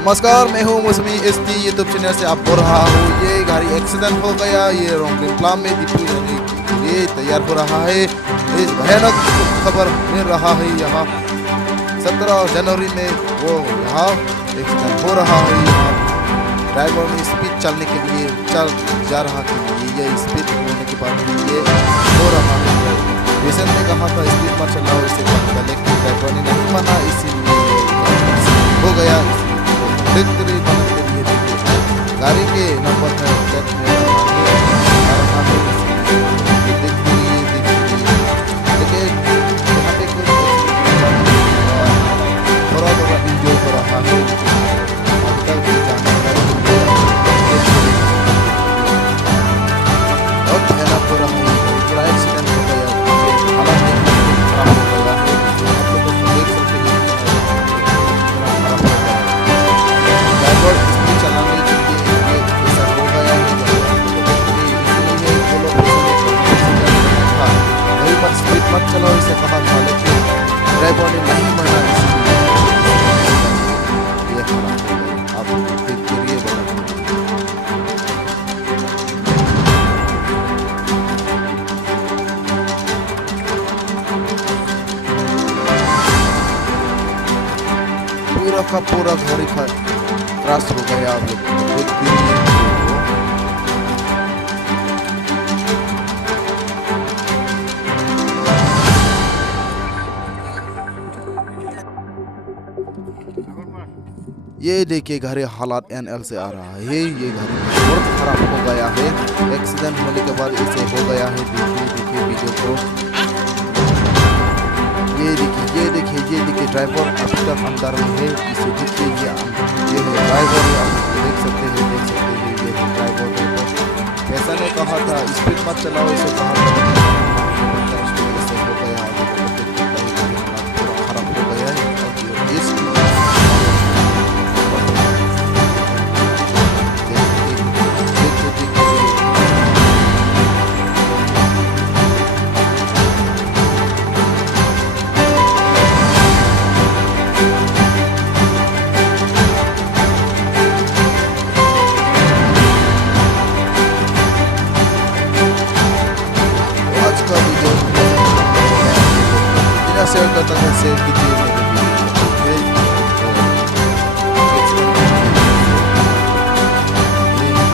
नमस्कार, मैं हूँ मौसमी एसटी यूट्यूब चैनल से आप बोल रहा हूँ। ये गाड़ी एक्सीडेंट हो गया, ये रोंगलिंग प्लाम में डिपो जाने के लिए तैयार हो रहा है। इस भयानक खबर मिल रहा है यहाँ 17 जनवरी में वो यहाँ एक्सीडेंट हो रहा है। यहाँ ड्राइवर ने स्पीड चलने के लिए चल जा रहा था, ये स्पीड होने के बाद ये हो रहा है। पेशेंट ने कहा था स्पीड मत चलाओ, इससे लेकिन ड्राइवर ने नहीं माना, इसीलिए हो गया। देखते गाड़ी के नंबर है यहाँ पे कुछ थोड़ा थोड़ा इंजॉय हो रहा है। बहुत भयानक हो रहा है, पूरा एक्सीडेंट हो गया, हालात खराब हो गया है। आप लोग देख सकते हैं ड्राइवर स्पीड चलाने के लिए ऐसा हो गया है। वही मत स्पीड मत चलाओ इसे कहा था, लेकिन ड्राइवर ने नहीं माना, ये हालात हो गया। आप देख करिए पूरा का पूरा घर का क्रैश हो गया। आप लोग देख लीजिए। ये देखिए घर हालात एनएल से आ रहा है। ये घर बहुत खराब हो गया है, एक्सीडेंट होने के बाद इसे हो गया है। देखिए वीडियो को, ये देखिए ड्राइवर अभी तक अंदर में है। इसे देखिए ये है ड्राइवर, आप देख सकते हैं ये है ड्राइवर। ऐसा ने कहा था स्पीड मत चलाओ, इसे कहा था ऐसे हो गया। खराब हो गया है। शेयर करता है, शेयर कीजिए।